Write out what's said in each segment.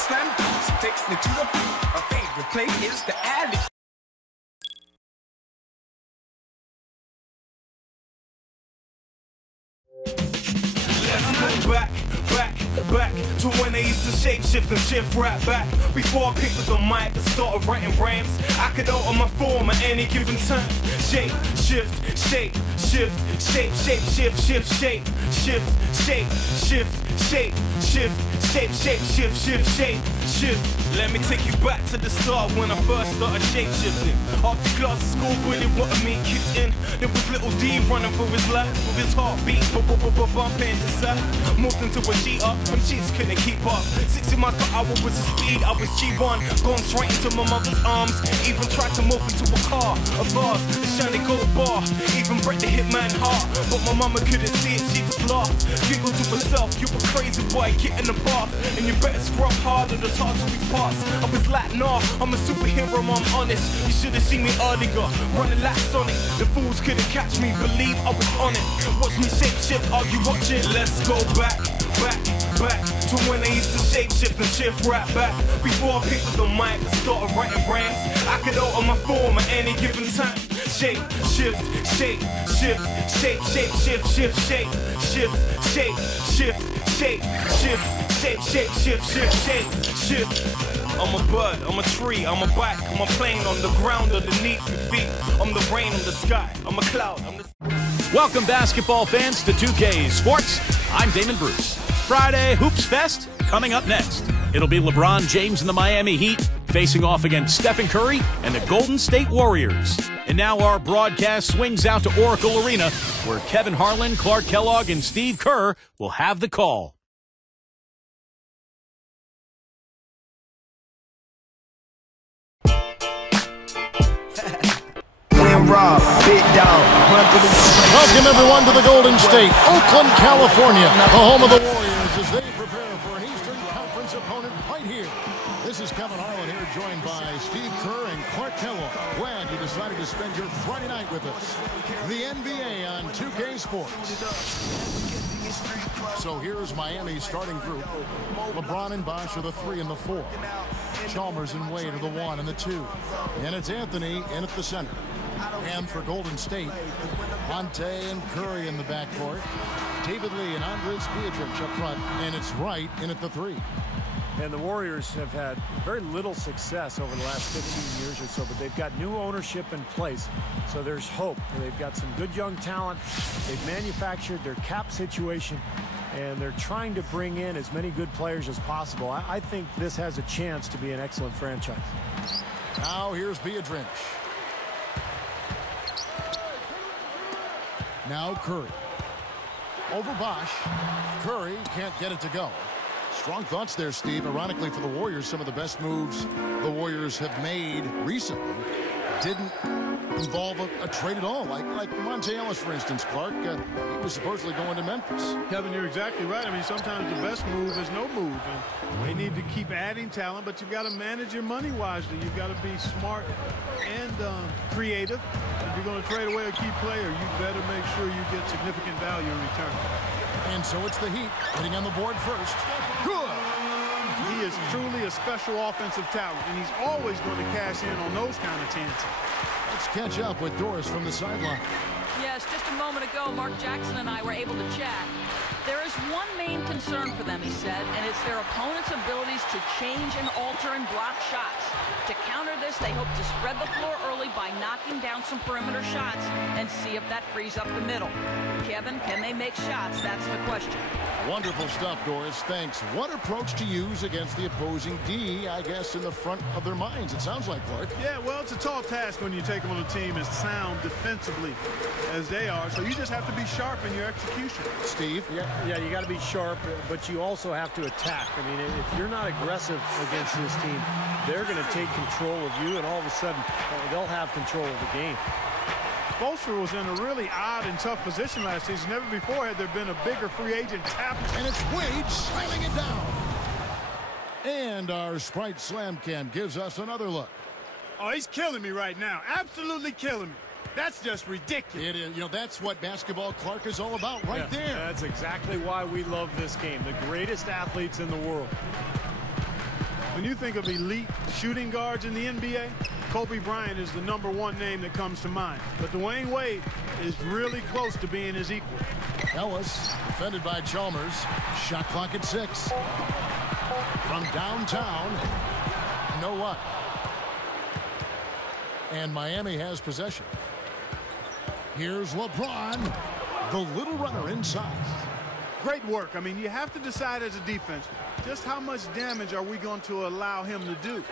slam beats, take me to the beat. My favorite play is the alley. Let's go back to when they used to shape shift and shift right back. Before I picked up the mic and started writing rhymes, I could alter my form at any given time. Shape, shift, shape, shift, shape, shape, shift, shift, shape, shift, shape, shift, shape, shift, shape, shape, shift, shift, shape, shift. Let me take you back to the start when I first started shape shifting. After class at school, really wanted me kicked in. There was little D running for his life with his heartbeat, bumping inside. Moved into a G-up, them cheats couldn't keep up. 60 miles per hour was the speed, I was G1. Going straight into my mother's arms. Even tried to move into a car, a vase, a shiny gold bar. Even break the hitman heart, but my mama couldn't see it, she just laughed. Giggled to herself, you a crazy boy, get in the bath. And you better scrub harder, the hard to these parts. I was like, nah, I'm a superhero, I'm honest. You should've seen me earlier, running laps on it. The fools couldn't catch me, believe I was on it. Watch me shape shift, are you watching? Let's go back to when they used to shape shift and shift right back. Before I picked up the mic and started writing rhymes, I could alter my form at any given time. Shape, shift, shape, shift, shape, shape, shift, shift, shape, shift, shape, shift, shape, shift, shape, shape, shift, shift, shape, shift. I'm a bird, I'm a tree, I'm a bike, I'm a plane on the ground underneath your feet. I'm the rain, I'm the sky, I'm a cloud, I'm the... Welcome basketball fans to 2K Sports. I'm Damon Bruce. Friday Hoops Fest coming up next. It'll be LeBron James and the Miami Heat facing off against Stephen Curry and the Golden State Warriors. And now our broadcast swings out to Oracle Arena, where Kevin Harlan, Clark Kellogg, and Steve Kerr will have the call. Welcome everyone to the Golden State, Oakland, California, the home of the Warriors as they prepare for an Eastern Conference opponent right here. This is Kevin Harlan here, joined by Steve Kerr and Clark Kellogg. Glad you decided to spend your Friday night with us. The NBA on 2K Sports. So here's Miami's starting group. LeBron and Bosh are the 3 and the 4. Chalmers and Wade are the 1 and the 2. And it's Anthony in at the center. And for Golden State, Monte and Curry in the backcourt. David Lee and Andres Beatrice up front. And it's Wright in at the 3. And the Warriors have had very little success over the last 15 years or so, but they've got new ownership in place, so there's hope. They've got some good young talent. They've manufactured their cap situation, and they're trying to bring in as many good players as possible. I think this has a chance to be an excellent franchise. Now here's Beatrice. Now Curry. Over Bosh. Curry can't get it to go. Strong thoughts there, Steve. Ironically for the Warriors, some of the best moves the Warriors have made recently didn't involve a trade at all. Like Monte Ellis, for instance, Clark. He was supposedly going to Memphis. Kevin, you're exactly right. I mean, sometimes the best move is no move. And they need to keep adding talent, but you've got to manage your money wisely. You've got to be smart and creative. If you're going to trade away a key player, you better make sure you get significant value in return. And so it's the Heat getting on the board first. Good. He is truly a special offensive talent, and he's always going to cash in on those kind of chances. Let's catch up with Doris from the sideline. Yes, just a moment ago, Mark Jackson and I were able to chat. There is one main concern for them, he said, and it's their opponent's abilities to change and alter and block shots. To counter this, they hope to spread the floor early by knocking down some perimeter shots and see if that frees up the middle. Kevin, can they make shots? That's the question. Wonderful stuff, Doris. Thanks. What approach to use against the opposing D, I guess, in the front of their minds, it sounds like, Clark. Yeah, well, it's a tall task when you take on a team as sound defensively as they are, so you just have to be sharp in your execution. Steve? Yeah, you got to be sharp, but you also have to attack. I mean, if you're not aggressive against this team, they're going to take control of you, and all of a sudden, they'll have control of the game. Bolster was in a really odd and tough position last season. Never before had there been a bigger free agent tap. And it's Wade slamming it down. And our Sprite Slam Cam gives us another look. Oh, he's killing me right now. Absolutely killing me. That's just ridiculous. It is. You know, that's what basketball, Clark, is all about right there. That's exactly why we love this game. The greatest athletes in the world. When you think of elite shooting guards in the NBA, Kobe Bryant is the #1 name that comes to mind. But Dwayne Wade is really close to being his equal. Ellis, defended by Chalmers. Shot clock at 6. From downtown, no luck. And Miami has possession. Here's LeBron, the little runner inside. Great work. I mean, you have to decide as a defense, just how much damage are we going to allow him to do?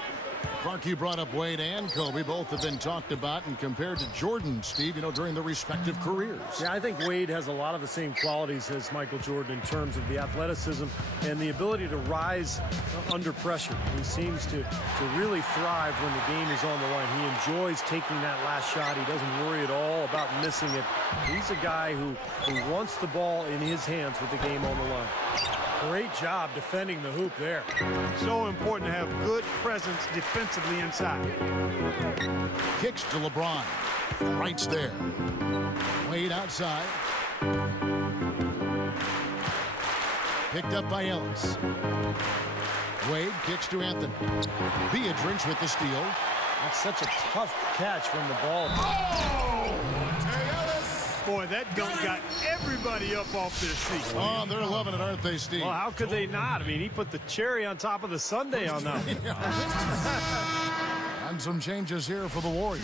Clark, you brought up Wade and Kobe. Both have been talked about and compared to Jordan, Steve, during their respective careers. Yeah, I think Wade has a lot of the same qualities as Michael Jordan in terms of the athleticism and the ability to rise under pressure. He seems to really thrive when the game is on the line. He enjoys taking that last shot. He doesn't worry at all about missing it. He's a guy who wants the ball in his hands with the game on the line. Great job defending the hoop there. So important to have good presence defensively inside. Kicks to LeBron. Right's there. Wade outside. Picked up by Ellis. Wade kicks to Anthony. Beatrice with the steal. That's such a tough catch when the ball... Boy, that dunk got everybody up off their seat. Oh, they're loving it, aren't they, Steve? Well, how could they not? I mean, he put the cherry on top of the sundae on that. And some changes here for the Warriors.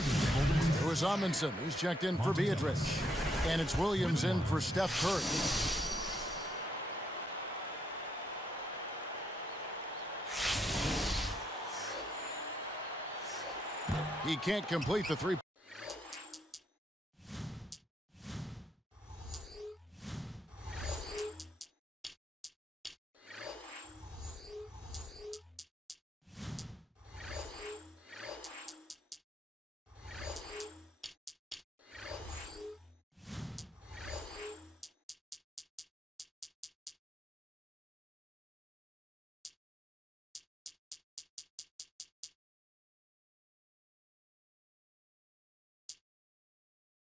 It was Amundsen who's checked in for Beatrice. And it's Williams in for Steph Curry. He can't complete the three.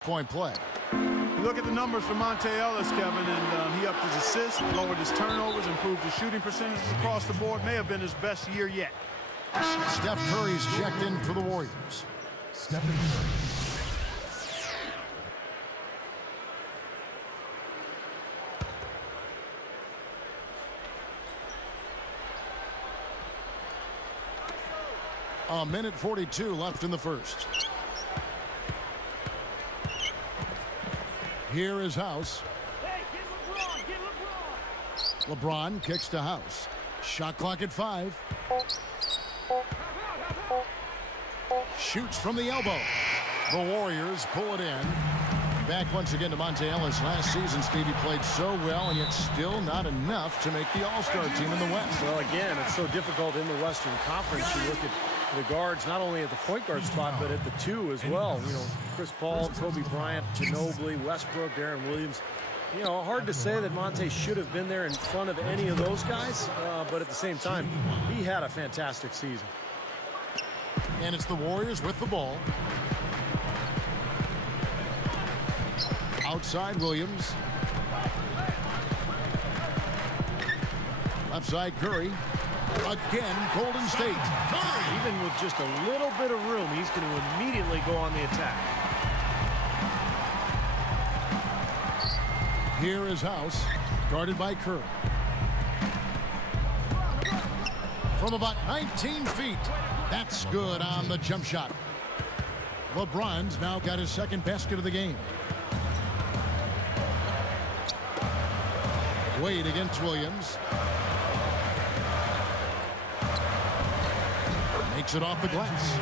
Point play. You look at the numbers for Monte Ellis, Kevin, and he upped his assists, lowered his turnovers, improved his shooting percentages across the board. May have been his best year yet. Steph Curry's checked in for the Warriors. Stephen Curry. A minute 42 left in the first. Here is House. Hey, get LeBron, LeBron kicks to House. Shot clock at 5. Shoots from the elbow. The Warriors pull it in. Back once again to Monte Ellis. Last season, Stevie played so well, and yet still not enough to make the All-Star team in the West. Well, again, it's so difficult in the Western Conference. You look at the guards, not only at the point guard spot, but at the 2 as well. Chris Paul, Kobe Bryant, Ginobili, Westbrook, Darren Williams. Hard to say that Monte should have been there in front of any of those guys, but at the same time, he had a fantastic season. And it's the Warriors with the ball. Outside Williams. Left side Curry. Again, Golden State. Even with just a little bit of room, he's going to immediately go on the attack. Here is House, guarded by Curry. From about 19 feet, that's good on the jump shot. LeBron's now got his second basket of the game. Wade against Williams. Makes it off the glass.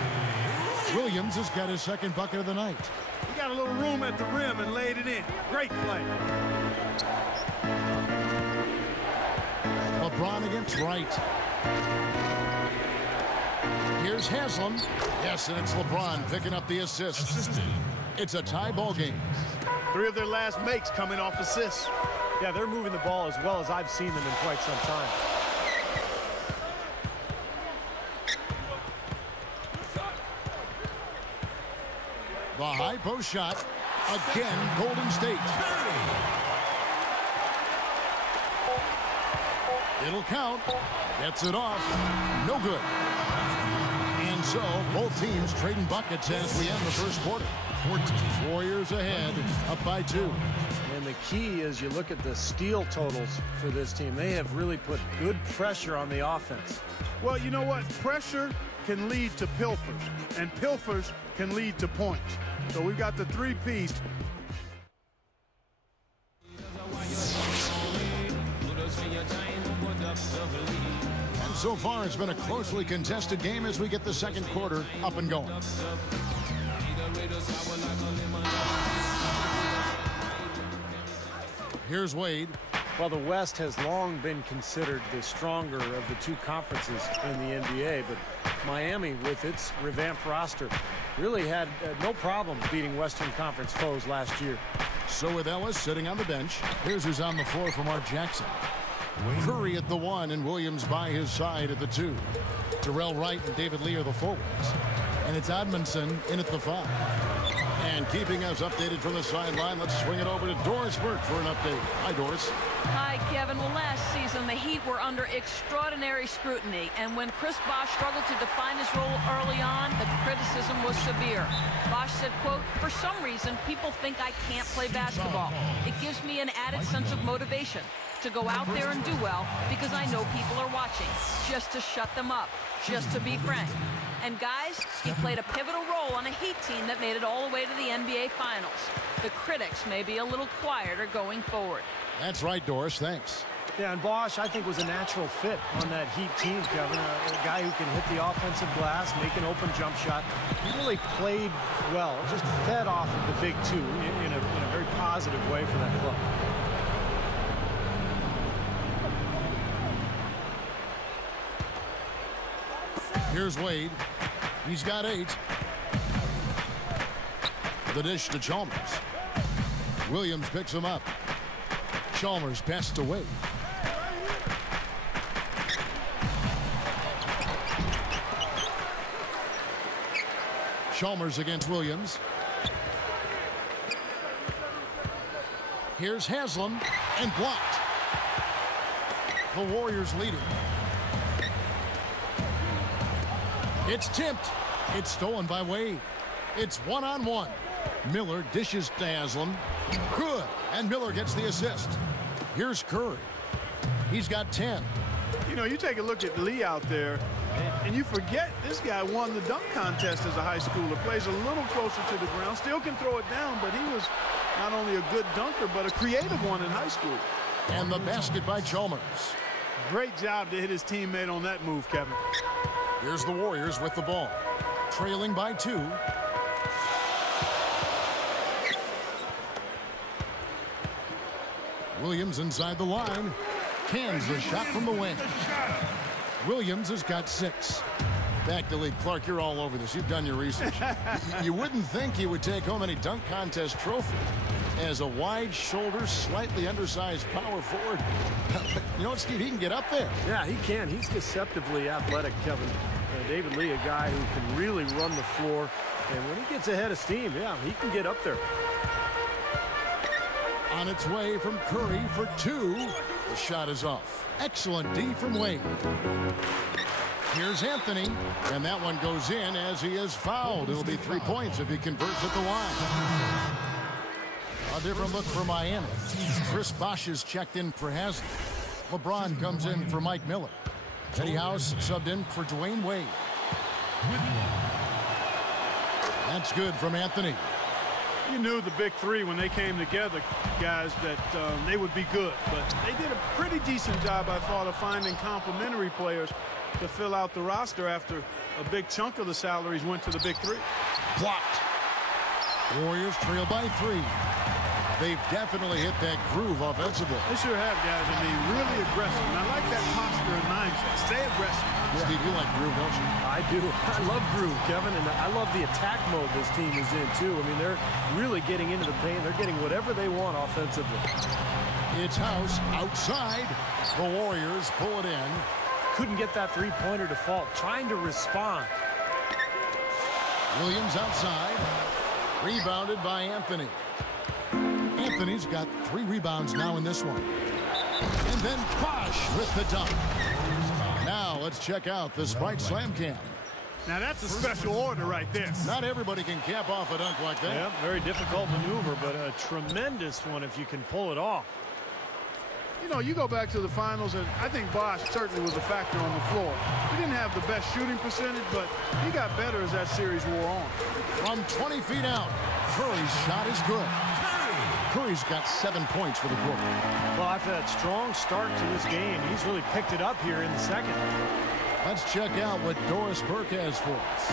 Williams has got his second bucket of the night. He got a little room at the rim and laid it in. Great play. LeBron against Wright. Here's Haslam. Yes, and it's LeBron picking up the assist. It's a tie ball game. 3 of their last makes coming off assists. Yeah, they're moving the ball as well as I've seen them in quite some time. The high post shot. Again, Golden State. It'll count. Gets it off. No good. And so both teams trading buckets as we end the first quarter. Warriors ahead, up by 2. And the key is you look at the steal totals for this team. They have really put good pressure on the offense. Well, you know what? Pressure can lead to pilfers, and pilfers can lead to points. So we've got the three-piece. And so far, it's been a closely contested game as we get the second quarter up and going. Here's Wade. Well, the West has long been considered the stronger of the two conferences in the NBA, but Miami, with its revamped roster, really had no problem beating Western Conference foes last year. So with Ellis sitting on the bench, here's who's on the floor for Mark Jackson. Curry at the 1 and Williams by his side at the 2. Terrell Wright and David Lee are the forwards. And it's Edmondson in at the 5. And keeping us updated from the sideline, let's swing it over to Doris Burke for an update. Hi, Doris. Hi, Kevin. Well, last season, the Heat were under extraordinary scrutiny, and when Chris Bosh struggled to define his role early on, the criticism was severe. Bosh said, quote, "For some reason, people think I can't play basketball. It gives me an added sense of motivation to go out there and do well because I know people are watching, just to shut them up, just to be frank." And guys, he played a pivotal role on a Heat team that made it all the way to the NBA Finals. The critics may be a little quieter going forward. That's right, Doris. Thanks. Yeah, and Bosh, I think, was a natural fit on that Heat team, Kevin. A guy who can hit the offensive glass, make an open jump shot. He really played well, just fed off of the big two in a very positive way for that club. Here's Wade. He's got 8. The dish to Chalmers. Williams picks him up. Chalmers passes to Wade. Chalmers against Williams. Here's Haslam and blocked. The Warriors leading. It's tipped. It's stolen by Wade. It's 1-on-1. Miller dishes to Haslam. Good. And Miller gets the assist. Here's Curry. He's got 10. You know, you take a look at Lee out there, and you forget this guy won the dunk contest as a high schooler. Plays a little closer to the ground. Still can throw it down, but he was not only a good dunker, but a creative one in high school. And the basket by Chalmers. Great job to hit his teammate on that move, Kevin. Here's the Warriors with the ball. Trailing by 2. Williams inside the line. Cans the shot from the wing. Williams has got 6. Back to Lee. Clark, you're all over this. You've done your research. You wouldn't think he would take home any dunk contest trophy as a wide-shouldered, slightly undersized power forward. You know what, Steve? He can get up there. Yeah, he can. He's deceptively athletic, Kevin. David Lee, a guy who can really run the floor. And when he gets ahead of steam, yeah, he can get up there. On its way from Curry for 2. The shot is off. Excellent D from Wade. Here's Anthony, and that one goes in as he is fouled. It'll be 3 points if he converts at the line. A different look for Miami. Chris Bosh is checked in for Haslam. LeBron comes in for Mike Miller. Eddie House subbed in for Dwayne Wade. That's good from Anthony. You knew the big three when they came together, guys, that they would be good. But they did a pretty decent job, I thought, of finding complementary players to fill out the roster after a big chunk of the salaries went to the big three. Blocked. Warriors trail by 3. They've definitely hit that groove offensively. They sure have, guys. I mean, really aggressive. And I like that posture and mindset. Stay aggressive. Yeah. Steve, you like groove, don't you? I do. I love groove, Kevin, and I love the attack mode this team is in, too. I mean, they're really getting into the paint. They're getting whatever they want offensively. It's House outside. The Warriors pull it in. Couldn't get that three-pointer to fall. Trying to respond. Williams outside. Rebounded by Anthony. Anthony's got 3 rebounds now in this one. And then Bosch with the dunk. Now let's check out the Sprite Slam Cam. Now that's a special order right there. Not everybody can cap off a dunk like that. Yeah, very difficult maneuver, but a tremendous one if you can pull it off. You know, you go back to the finals, and I think Bosch certainly was a factor on the floor. He didn't have the best shooting percentage, but he got better as that series wore on. From 20 feet out, Curry's shot is good. Curry's got 7 points for the quarter. Well, after that strong start to this game, he's really picked it up here in the second. Let's check out what Doris Burke has for us.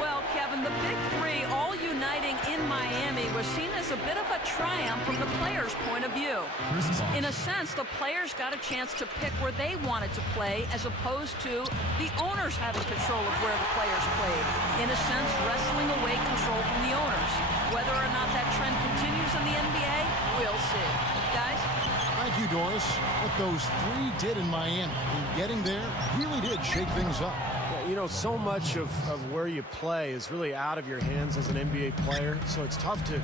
Well, Kevin, the Big Three all uniting in Miami was seen as a bit of a triumph from the players' point of view. In a sense, the players got a chance to pick where they wanted to play as opposed to the owners having control of where the players played. In a sense, wrestling away control from the owners. Whether or not that trend continues in the NBA, we'll see. Guys? Thank you, Doris. What those three did in Miami in getting there really did shake things up. Yeah, you know, so much of where you play is really out of your hands as an NBA player, so it's tough to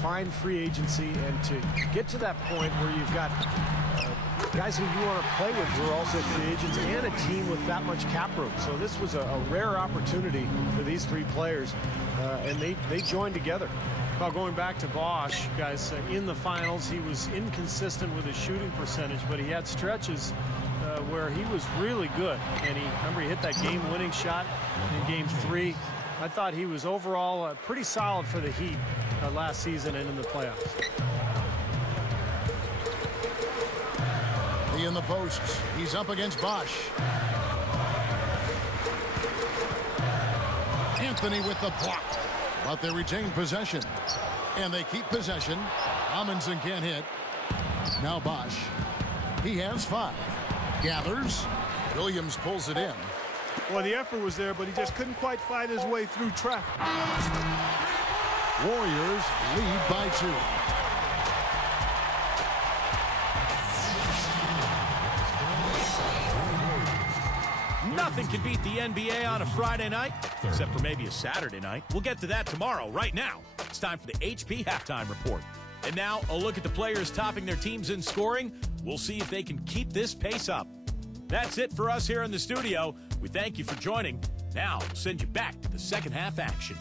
find free agency and to get to that point where you've got guys who you want to play with who are also free agents and a team with that much cap room. So this was a rare opportunity for these three players, and they joined together. Well, going back to Bosch, guys, in the finals, he was inconsistent with his shooting percentage, but he had stretches where he was really good. And remember, he hit that game-winning shot in Game 3. I thought he was overall pretty solid for the Heat last season and in the playoffs. He in the posts. He's up against Bosch. Anthony with the block. But they retain possession. And they keep possession. Amundsen can't hit. Now Bosch. He has 5. Gathers. Williams pulls it in. Well, the effort was there, but he just couldn't quite fight his way through traffic. Warriors lead by 2. Nothing can beat the NBA on a Friday night, except for maybe a Saturday night. We'll get to that tomorrow. Right now, it's time for the HP Halftime Report. And now, a look at the players topping their teams in scoring. We'll see if they can keep this pace up. That's it for us here in the studio. We thank you for joining. Now, we'll send you back to the second half action.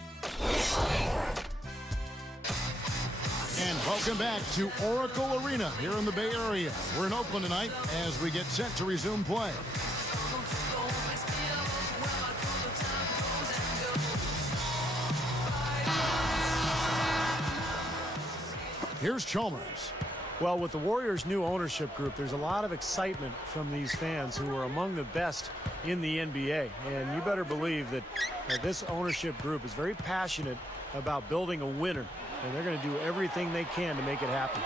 And welcome back to Oracle Arena here in the Bay Area. We're in Oakland tonight as we get set to resume play. Here's Chalmers. Well, with the Warriors' new ownership group, there's a lot of excitement from these fans who are among the best in the NBA. And you better believe that this ownership group is very passionate about building a winner. And they're going to do everything they can to make it happen.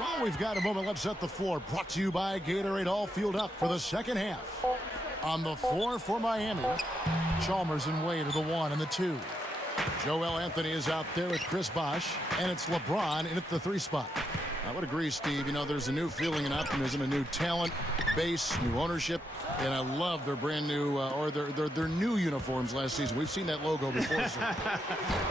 Well, we've got a moment. Let's set the floor. Brought to you by Gatorade. All fueled up for the second half. On the floor for Miami, Chalmers and Wade are the 1 and the 2. Joel Anthony is out there with Chris Bosch, and it's LeBron in at the 3 spot. I would agree, Steve. You know, there's a new feeling and optimism, a new talent base, new ownership, and I love their brand new, or their new uniforms last season. We've seen that logo before. So.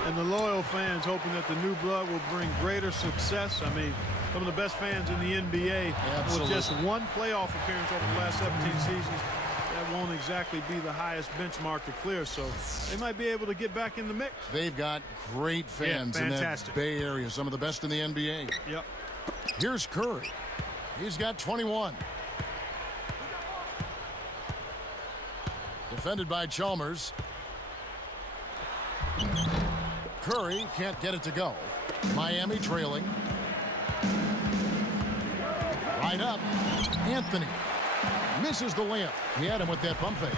And the loyal fans hoping that the new blood will bring greater success. I mean, some of the best fans in the NBA with just one playoff appearance over the last 17 seasons. That won't exactly be the highest benchmark to clear, so they might be able to get back in the mix. They've got great fans in that Bay Area, some of the best in the NBA. Yep. Here's Curry. He's got 21. Defended by Chalmers. Curry can't get it to go. Miami trailing. Right up. Anthony. Misses the layup. He had him with that pump fake.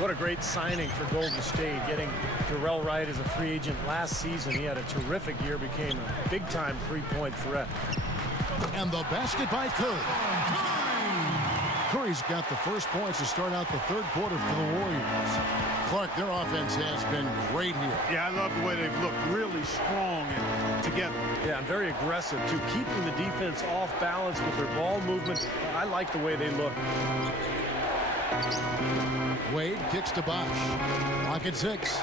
What a great signing for Golden State, getting Darrell Wright as a free agent last season. He had a terrific year, became a big-time three-point threat. And the basket by Curry. Curry's got the first points to start out the third quarter for the Warriors. Clark, their offense has been great here. Yeah, I love the way they've looked really strong and together. Yeah, and very aggressive, too, keeping the defense off balance with their ball movement. I like the way they look. Wade kicks to Bosch. Clock at 6.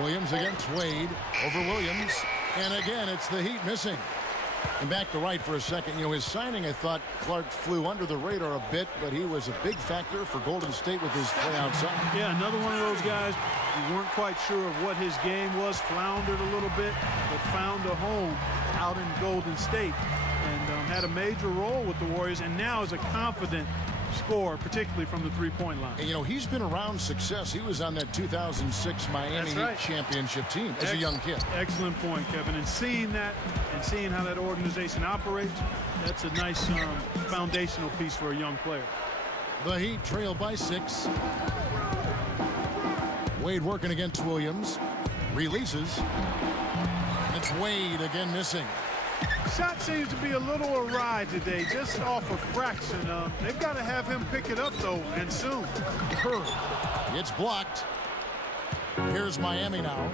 Williams against Wade. Over Williams. And again, it's the Heat missing. And back to right for a second. You know, his signing, I thought Clark flew under the radar a bit, but he was a big factor for Golden State with his play outside. Yeah, another one of those guys, you weren't quite sure of what his game was, floundered a little bit, but found a home out in Golden State and had a major role with the Warriors, and now is a confident scorer, particularly from the three-point line. And, you know, he's been around success. He was on that 2006 Miami Heat championship team as a young kid. Excellent point, Kevin. And seeing that and seeing how that organization operates, that's a nice foundational piece for a young player. The Heat trail by 6. Wade working against Williams. Releases. It's Wade again missing. Shot seems to be a little awry today, just off a fraction. They've got to have him pick it up, though, and soon. Curry. It's blocked. Here's Miami now.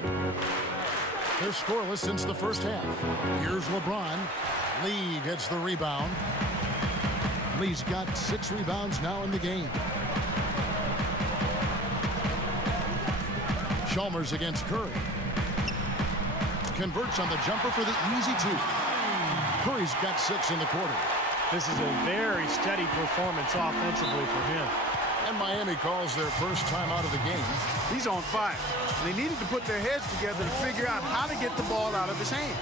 They're scoreless since the first half. Here's LeBron. Lee gets the rebound. Lee's got 6 rebounds now in the game. Chalmers against Curry. Converts on the jumper for the easy 2. Curry's got 6 in the quarter. This is a very steady performance offensively for him. And Miami calls their first time out of the game. He's on fire. They needed to put their heads together to figure out how to get the ball out of his hand.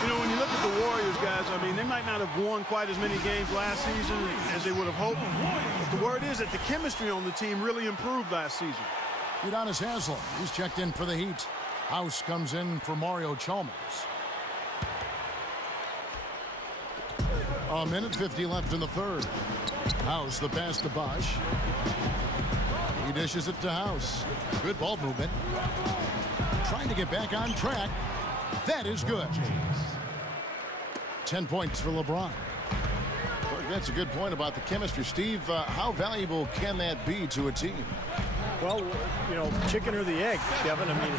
You know, when you look at the Warriors, guys, I mean, they might not have won quite as many games last season as they would have hoped. But the word is that the chemistry on the team really improved last season. Udonis Haslem, he's checked in for the Heat. House comes in for Mario Chalmers. A minute 50 left in the third. House, the pass to Bosch. He dishes it to House. Good ball movement. Trying to get back on track. That is good. 10 points for LeBron. Well, that's a good point about the chemistry. Steve, how valuable can that be to a team? Well, you know, chicken or the egg, Kevin. I mean,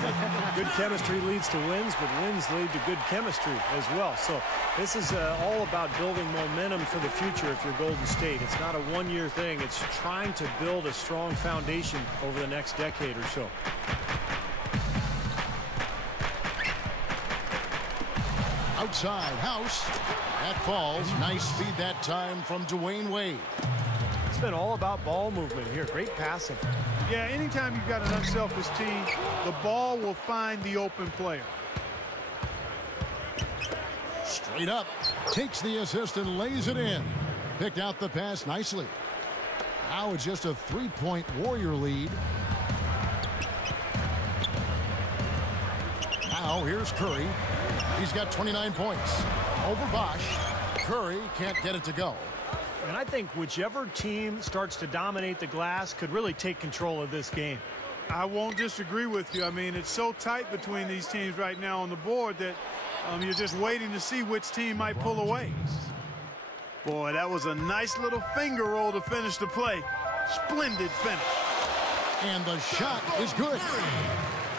good chemistry leads to wins, but wins lead to good chemistry as well. So this is all about building momentum for the future if you're Golden State. It's not a one-year thing. It's trying to build a strong foundation over the next decade or so. Outside, House. That falls. Nice feed that time from Dwayne Wade. It's been all about ball movement here. Great passing. Yeah, anytime you've got an unselfish team, the ball will find the open player. Straight up. Takes the assist and lays it in. Picked out the pass nicely. Now it's just a 3-point Warrior lead. Now here's Curry. He's got 29 points. Over Bosch. Curry can't get it to go. And I think whichever team starts to dominate the glass could really take control of this game. I won't disagree with you. I mean, it's so tight between these teams right now on the board that you're just waiting to see which team might pull away. Boy, that was a nice little finger roll to finish the play. Splendid finish. And the shot is good.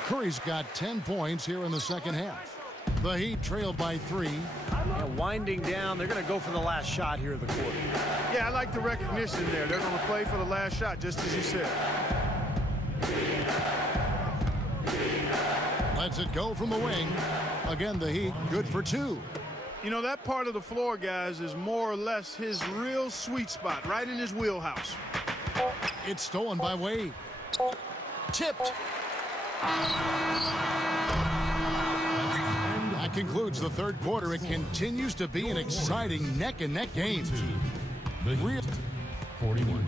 Curry's got 10 points here in the second half. The Heat trailed by 3. Winding down, they're going to go for the last shot here of the quarter. Yeah, I like the recognition there. They're going to play for the last shot, just as you said. Lets it go from the wing. Again, the Heat good for 2. You know, that part of the floor, guys, is more or less his real sweet spot, right in his wheelhouse. It's stolen by Wade. Tipped. That concludes the third quarter. It continues to be an exciting neck-and-neck game. 41.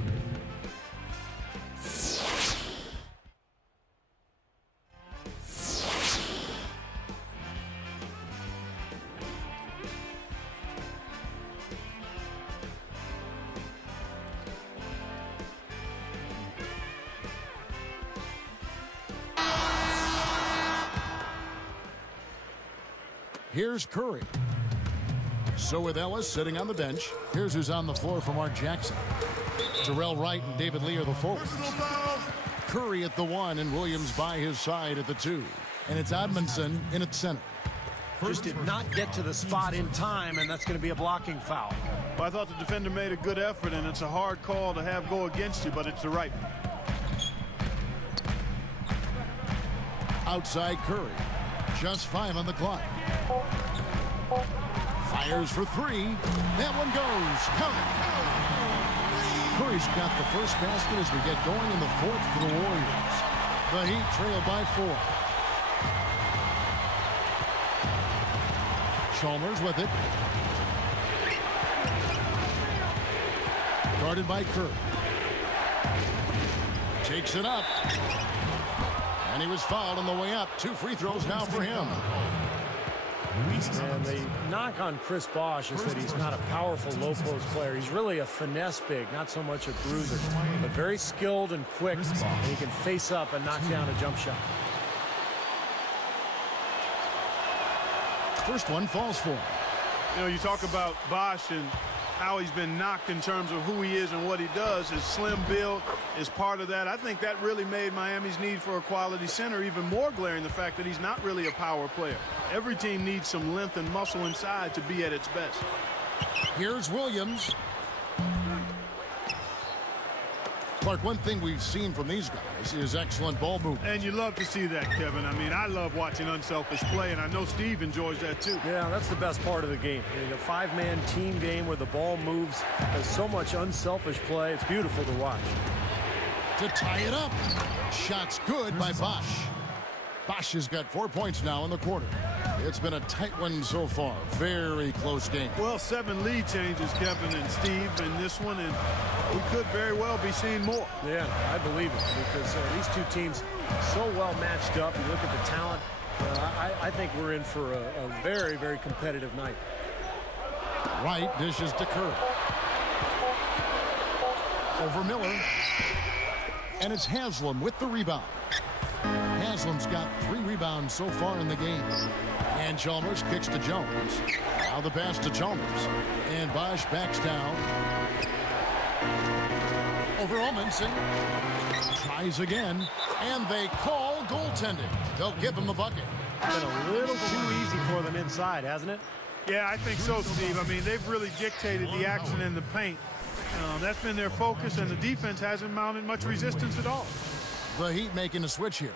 Here's Curry. So with Ellis sitting on the bench, here's who's on the floor for Mark Jackson. Terrell Wright and David Lee are the forwards. Curry at the 1 and Williams by his side at the 2. And it's Edmondson in at center. Just did not get to the spot in time, and that's going to be a blocking foul. Well, I thought the defender made a good effort, and it's a hard call to have go against you, but it's the right one. Outside Curry. Just 5 on the clock. Fires for 3. That one goes. Count it. Curry's got the first basket as we get going in the 4th for the Warriors. The Heat trail by 4. Chalmers with it. Guarded by Kerr. Takes it up. And he was fouled on the way up. 2 free throws now for him. And the knock on Chris Bosh is that he's not a powerful low-post player. He's really a finesse big, not so much a bruiser, but very skilled and quick, and he can face up and knock down a jump shot. First one falls for him. You know, you talk about Bosh and how he's been knocked in terms of who he is and what he does. His slim build is part of that. I think that really made Miami's need for a quality center even more glaring, the fact that he's not really a power player. Every team needs some length and muscle inside to be at its best. Here's Williams. Clark, one thing we've seen from these guys is excellent ball movement. And you love to see that, Kevin. I mean, I love watching unselfish play, and I know Steve enjoys that too. Yeah, that's the best part of the game. I mean, a 5-man team game where the ball moves, there's so much unselfish play. It's beautiful to watch. To tie it up. Shot's good by Bosh. Bosh has got 4 points now in the quarter. It's been a tight one so far. Very close game. Well, 7 lead changes, Kevin and Steve, in this one, and we could very well be seeing more. Yeah, I believe it, because these two teams so well matched up. You look at the talent. I think we're in for a very, very competitive night. Wright dishes to Kerr. Over Miller. And it's Haslam with the rebound. Haslam's got 3 rebounds so far in the game. And Chalmers kicks to Jones. Now the pass to Chalmers. And Bosh backs down. Over Olmanson. Tries again. And they call goaltending. They'll give him the bucket. Been a little too easy for them inside, hasn't it? Yeah, I think so, Steve. I mean, they've really dictated the action in the paint. That's been their focus, and the defense hasn't mounted much resistance at all. The Heat making a switch here.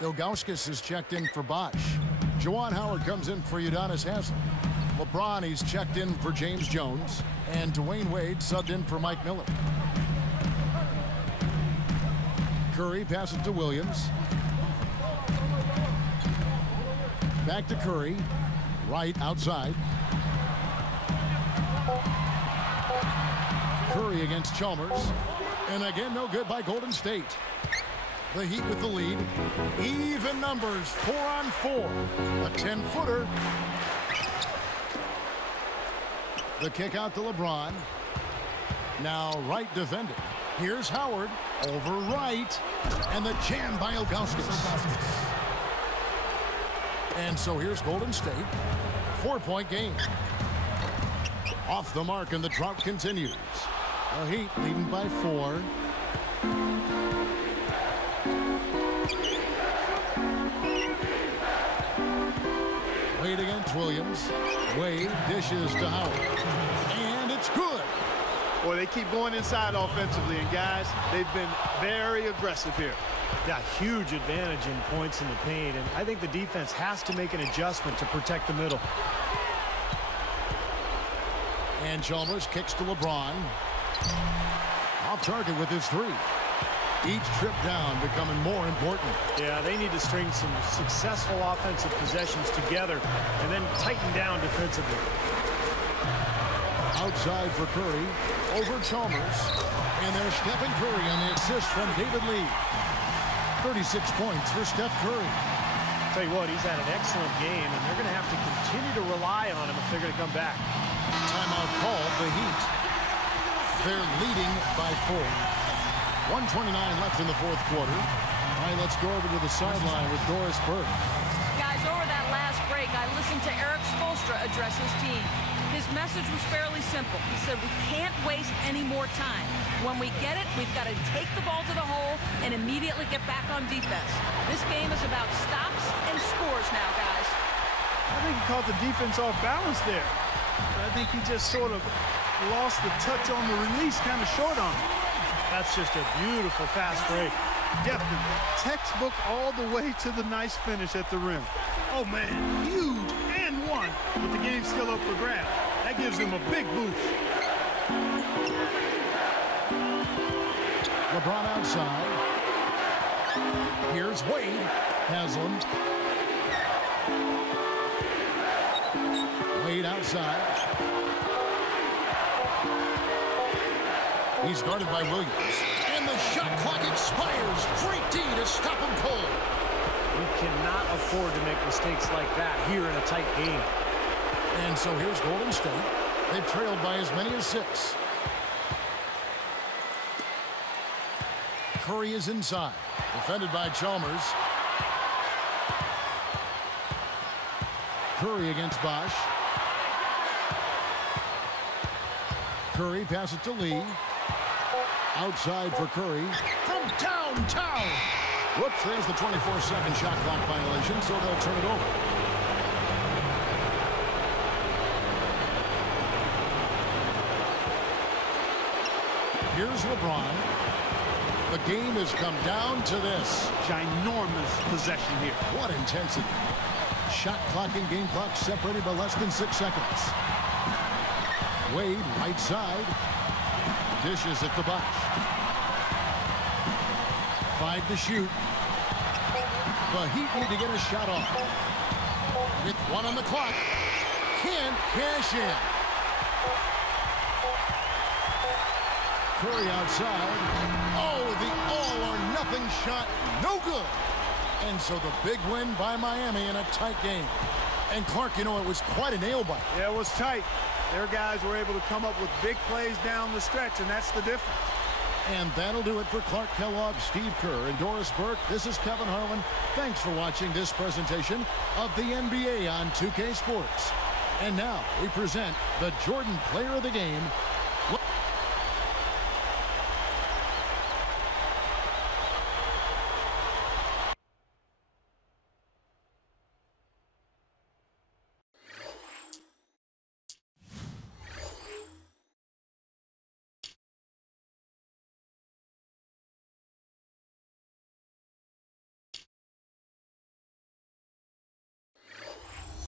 Ilgauskas is checked in for Bosh. Juwan Howard comes in for Udonis Haslem. LeBron, he's checked in for James Jones. And Dwayne Wade subbed in for Mike Miller. Curry passes to Williams. Back to Curry. Right outside. Curry against Chalmers. And again, no good by Golden State. The Heat with the lead. Even numbers, 4 on 4. A 10-footer. The kick out to LeBron. Now Wright defending. Here's Howard. Over Wright. And the jam by Ilgauskas. And so here's Golden State. 4-point game. Off the mark, and the drought continues. The Heat leading by 4. Wade against Williams. Wade dishes to Howard. And it's good. Boy, they keep going inside offensively, and guys, they've been very aggressive here. Yeah, huge advantage in points in the paint, and I think the defense has to make an adjustment to protect the middle. And Chalmers kicks to LeBron. Off target with his 3. Each trip down becoming more important. Yeah, they need to string some successful offensive possessions together and then tighten down defensively. Outside for Curry. Over Chalmers. And there's Stephen Curry on the assist from David Lee. 36 points for Steph Curry. Tell you what, he's had an excellent game, and they're going to have to continue to rely on him if they're going to come back. Timeout called, the Heat. They're leading by 4. 1:29 left in the 4th quarter. All right, let's go over to the sideline with Doris Burke. Guys, over that last break, I listened to Eric Spoelstra address his team. His message was fairly simple. He said, we can't waste any more time. When we get it, we've got to take the ball to the hole and immediately get back on defense. This game is about stops and scores now, guys. I think he caught the defense off balance there. I think he just sort of lost the touch on the release, kind of short on him. That's just a beautiful fast break. Definitely. Textbook all the way to the nice finish at the rim. Oh, man, huge and one with the game still up for grabs. That gives him a big boost. LeBron outside. Here's Wade. Haslam. Wade outside. He's guarded by Williams. And the shot clock expires. Great D to stop him cold. You cannot afford to make mistakes like that here in a tight game. And so here's Golden State. They've trailed by as many as 6. Curry is inside. Defended by Chalmers. Curry against Bosch. Curry passes to Lee. Outside for Curry. From downtown. Whoops, there's the 24-second shot clock violation, so they'll turn it over. Here's LeBron. The game has come down to this. Ginormous possession here. What intensity. Shot clock and game clock separated by less than 6 seconds. Wade, right side. Dishes at the Bosch. 5 to shoot. The Heat need to get a shot off. With 1 on the clock. Can't cash in. Curry outside. Oh, the all-or-nothing shot. No good. And so the big win by Miami in a tight game. And Clark, you know, it was quite a nail-biter. Yeah, it was tight. Their guys were able to come up with big plays down the stretch, and that's the difference. And that'll do it for Clark Kellogg, Steve Kerr, and Doris Burke. This is Kevin Harlan. Thanks for watching this presentation of the NBA on 2K Sports. And now we present the Jordan Player of the Game,